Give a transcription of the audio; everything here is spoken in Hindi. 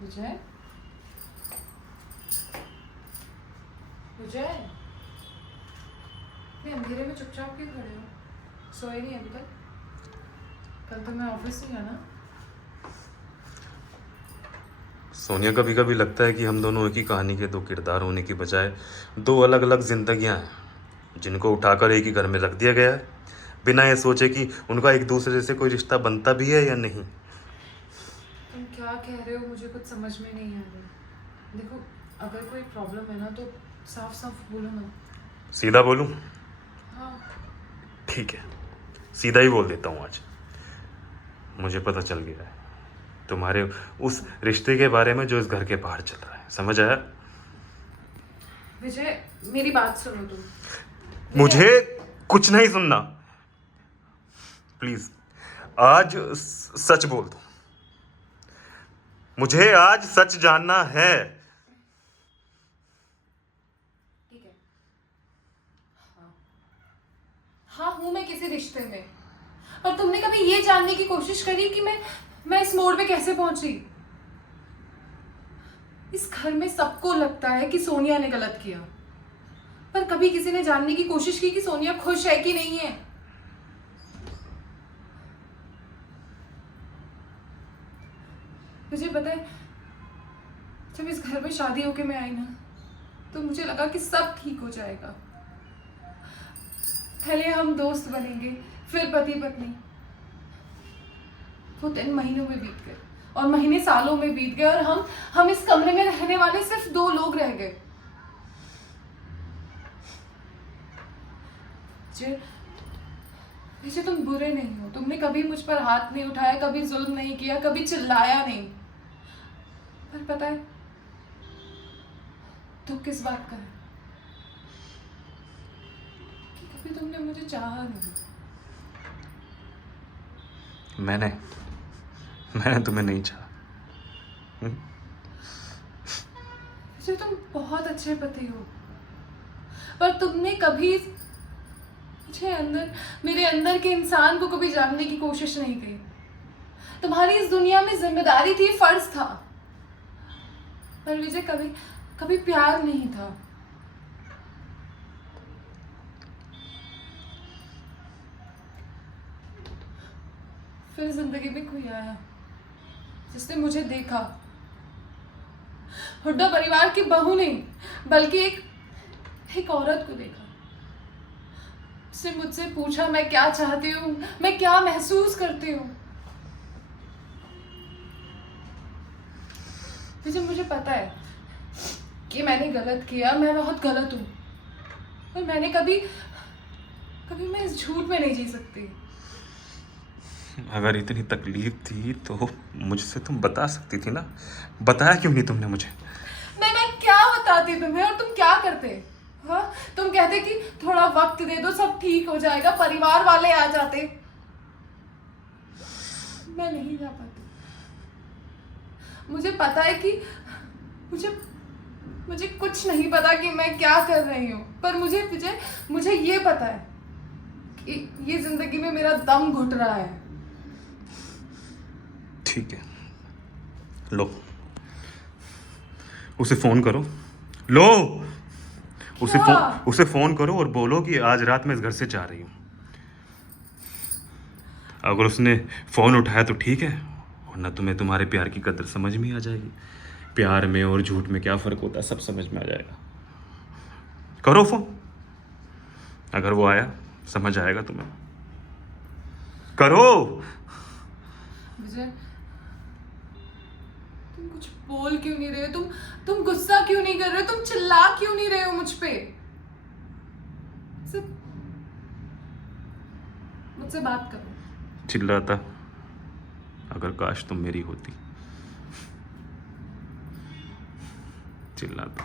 विजय, विजय, ये अंधेरे में चुपचाप क्यों खड़े हो? सोए नहीं अभी तक? कल तो मैं ऑफिस नहीं आना। सोनिया, कभी कभी लगता है कि हम दोनों एक ही कहानी के दो किरदार होने की बजाय दो अलग अलग जिंदगियां हैं, जिनको उठाकर एक ही घर में रख दिया गया है, बिना ये सोचे कि उनका एक दूसरे से कोई रिश्ता बनता भी है या नहीं। तुम क्या कह रहे हो? मुझे कुछ समझ में नहीं आ रहा। देखो, अगर कोई प्रॉब्लम है ना तो साफ साफ बोलो ना। सीधा बोलूं? हाँ। ठीक है, सीधा ही बोल देता हूँ। आज मुझे पता चल गया है तुम्हारे उस रिश्ते के बारे में जो इस घर के बाहर चल रहा है। समझ आया? विजय, मेरी बात सुनो तुम। मुझे कुछ नहीं सुनना, प्लीज। आज सच बोल दो, मुझे आज सच जानना है। ठीक है। हाँ, हाँ हूं मैं किसी रिश्ते में, पर तुमने कभी ये जानने की कोशिश करी कि मैं इस मोड़ पे कैसे पहुंची? इस घर में सबको लगता है कि सोनिया ने गलत किया, पर कभी किसी ने जानने की कोशिश की कि सोनिया खुश है कि नहीं है? मुझे पता है, जब इस घर में शादी होके मैं आई ना, तो मुझे लगा कि सब ठीक हो जाएगा। पहले हम दोस्त बनेंगे, फिर पति पत्नी। वो 3 महीनों में बीत गए और महीने सालों में बीत गए, और हम इस कमरे में रहने वाले सिर्फ 2 लोग रह गए। विजय, तुम बुरे नहीं हो। तुमने कभी मुझ पर हाथ नहीं उठाया, कभी जुल्म नहीं किया, कभी चिल्लाया नहीं। पर पता है दुख किस बात का है? कि कभी तुमने मुझे चाहा नहीं। मैंने तुम्हें नहीं चाहा। विजय, तुम बहुत अच्छे पति हो, पर तुमने कभी मेरे अंदर के इंसान को कभी जानने की कोशिश नहीं की। तुम्हारी इस दुनिया में जिम्मेदारी थी, फर्ज था, पर विजय कभी प्यार नहीं था। फिर जिंदगी में कोई आया जिसने मुझे देखा, हुड्डा परिवार की बहू नहीं बल्कि एक औरत को देखा। उसने मुझसे पूछा मैं क्या चाहती हूँ, मैं क्या महसूस करती हूँ। मुझे पता है कि मैंने गलत किया, मैं बहुत गलत हूँ, पर मैंने कभी मैं इस झूठ में नहीं जी सकती। अगर इतनी तकलीफ थी तो मुझसे तुम बता सकती थी ना। बताया क्यों नहीं तुमने मुझे? मैं क्या बताती तुम्हें, और तुम क्या करते? हाँ, तुम कहते कि थोड़ा वक्त दे दो, सब ठीक हो जाएगा, परिवार वाले आ जाते। मैं नहीं जा पाती। मुझे पता है कि मुझे कुछ नहीं पता कि मैं क्या कर रही हूँ, पर मुझे ये पता है कि ये जिंदगी में मेरा दम घुट रहा है। ठीक है, लो उसे फोन करो। लो उसे फोन करो और बोलो कि आज रात मैं इस घर से जा रही हूँ। अगर उसने फोन उठाया तो ठीक है, वरना तुम्हें तुम्हारे प्यार की कदर समझ में आ जाएगी। प्यार में और झूठ में क्या फर्क होता है सब समझ में आ जाएगा। करो फोन, अगर वो आया समझ आएगा तुम्हें। करो। विजय, तुम कुछ बोल क्यों नहीं रहे हो? तुम गुस्सा क्यों नहीं कर रहे हो? तुम चिल्ला क्यों नहीं रहे हो मुझ पे? सिर्फ मुझसे बात करो। चिल्लाता अगर काश तुम मेरी होती। चिल्लाता।